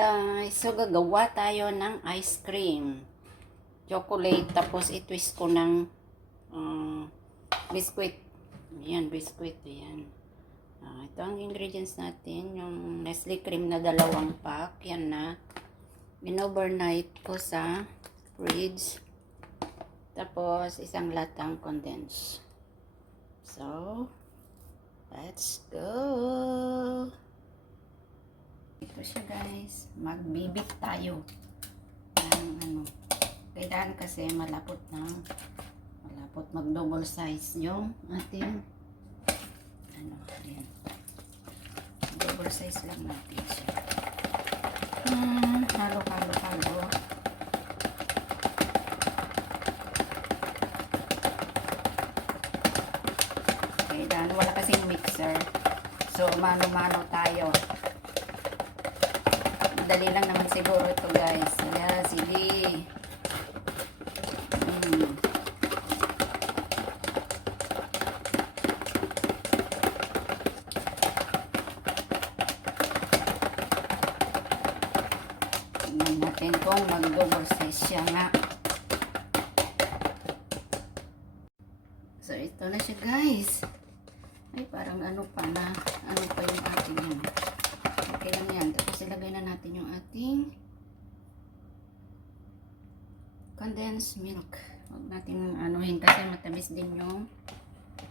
Guys, so gagawa tayo ng ice cream. Chocolate, tapos i-twist ko ng biscuit. Ayan, biscuit. Ayan. Ito ang ingredients natin. Yung Nestle cream na 2 pack. Yan na. In-overnight ko sa fridge. Tapos, 1 latang condense. So, let's go! Ito siya guys, magbibit tayo ng kailangan kasi malapot mag double size yung ating ayan, double size lang natin siya. Halo. Kailangan wala kasing mixer, so mano-mano tayo. Dali lang naman siguro ito guys. Ayan, sige. Tingnan natin kung mag-double size siya nga. So, ito na siya guys. Ay, parang ano pa yung ating yan. Okay lang yan. Tapos ilagay na natin yung ating condensed milk. Huwag natin anuhin kasi matamis din yung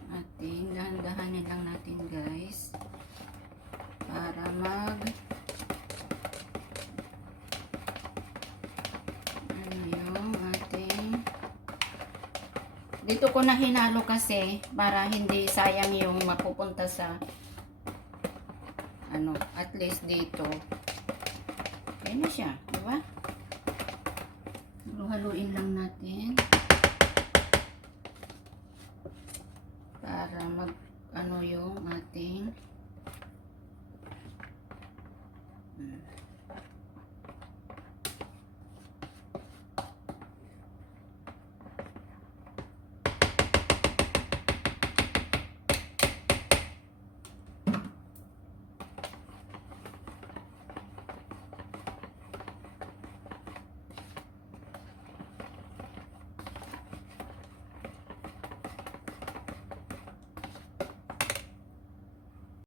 ating. Dahan-dahanin lang natin guys. Para yung ating. Dito ko na hinalo kasi para hindi sayang yung mapupunta sa at least dito. Okay na siya, di ba? Haluin lang natin para yung ating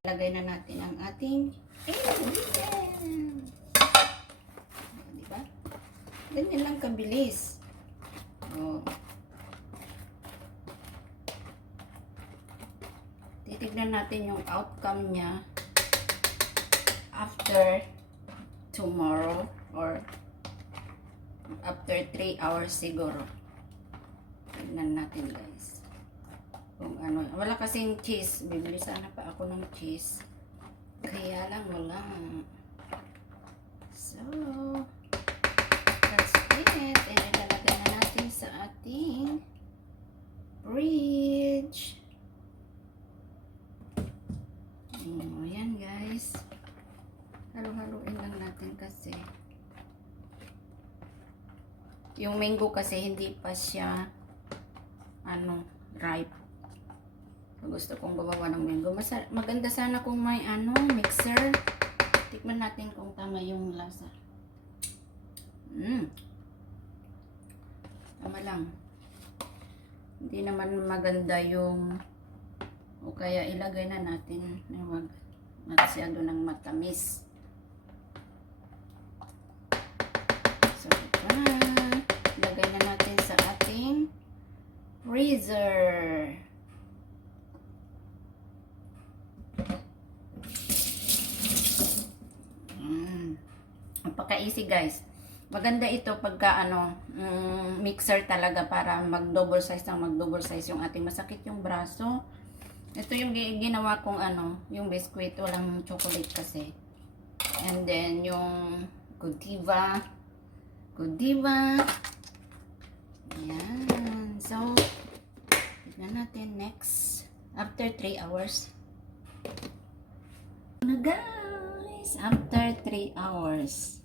lagay na natin ang ating diba? Ganyan lang kabilis. Titignan natin yung outcome niya after tomorrow or after 3 hours siguro. Tignan natin guys. Kung wala kasing cheese. Bibili sana pa ako ng cheese. Kaya lang wala. So, that's it. And ilalagay na natin sa ating fridge. Ayan guys. Halo-haluin lang natin kasi. Yung mango kasi hindi pa siya ripe. Gusto kong gumawa ng mango. Maganda sana kung may mixer. Tikman natin kung tama yung lasa. Tama lang. Hindi naman maganda yung o kaya ilagay na natin na wag masyado ng matamis. So, ilagay na natin sa ating freezer. Napaka-easy guys. Maganda ito pagka mixer talaga para mag-double size yung ating masakit yung braso. Ito yung ginawa kong yung biscuit, walang chocolate kasi. And then yung Godiva. Ayan. So, tignan natin next after 3 hours. Na guys, after 3 hours.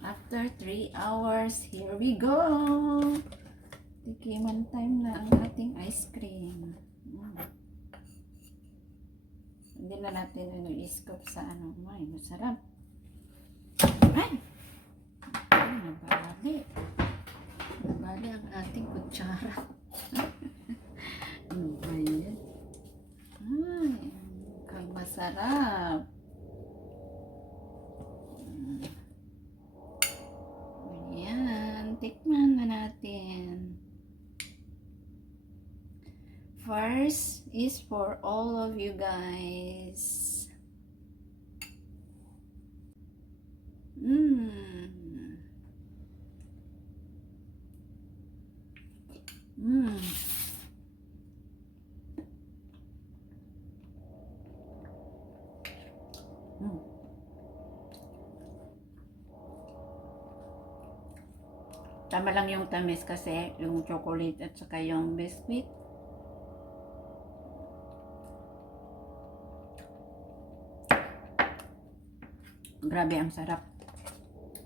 After 3 hours, here we go. tingnan natin ano i-scoop sa ano. Ay, masarap. Ay! Ay, nabali. Nabali ang ating kutsara. Ano ba yan? Ay, mukhang masarap. Ayan, tikman na natin. First is for all of you guys. Mmm. Mmm. Mm. Tama lang yung tamis kasi yung chocolate at saka yung biscuit. Grabe ang sarap.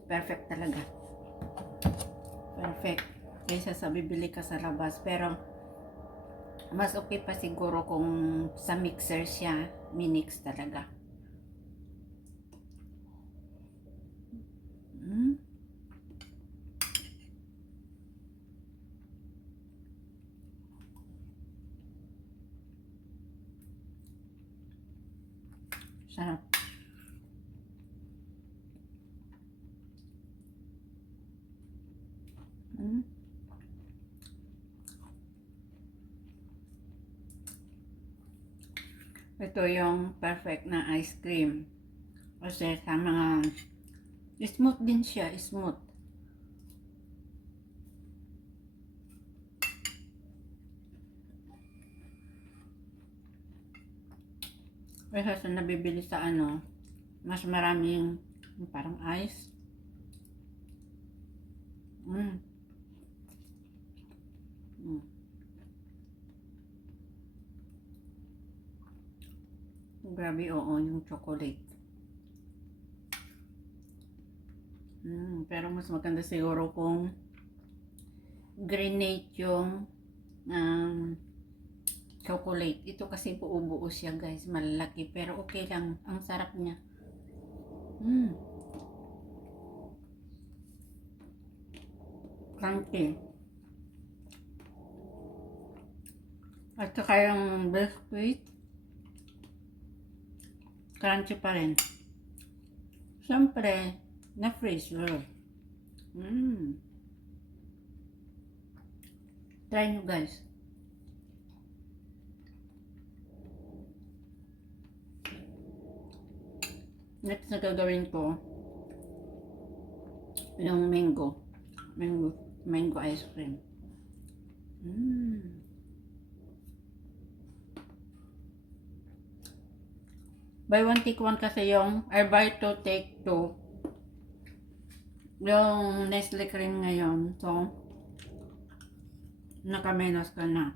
Perfect talaga. Perfect. Kaysa sa bibili ka sa labas. Pero mas okay pa siguro kung sa mixer siya. Minix talaga. Sarap. Ito yung perfect na ice cream. Kasi sa mga smooth din siya, smooth. Kaya sa nabibili sa ano, mas maraming parang ice. Grabe, oo, yung chocolate. Pero mas maganda siguro kung grenade yung chocolate. Ito kasi buo-buo siya guys, malaki. Pero okay lang, ang sarap niya. Crunchy. At saka yung biscuit, crunchy pa rin. Siyempre, na-freeze. Try nyo guys. Next na gagawin ko, yung mango ice cream. Buy one take one kasi yung, or buy two take two. Yung Nestle cream ngayon. So, nakamenos ka na.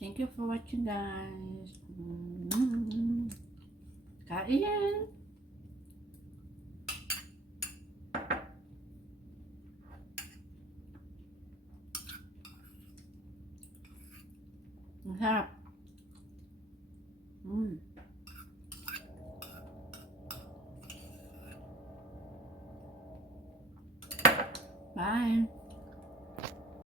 Thank you for watching guys. Kain! Ang sarap. Bye.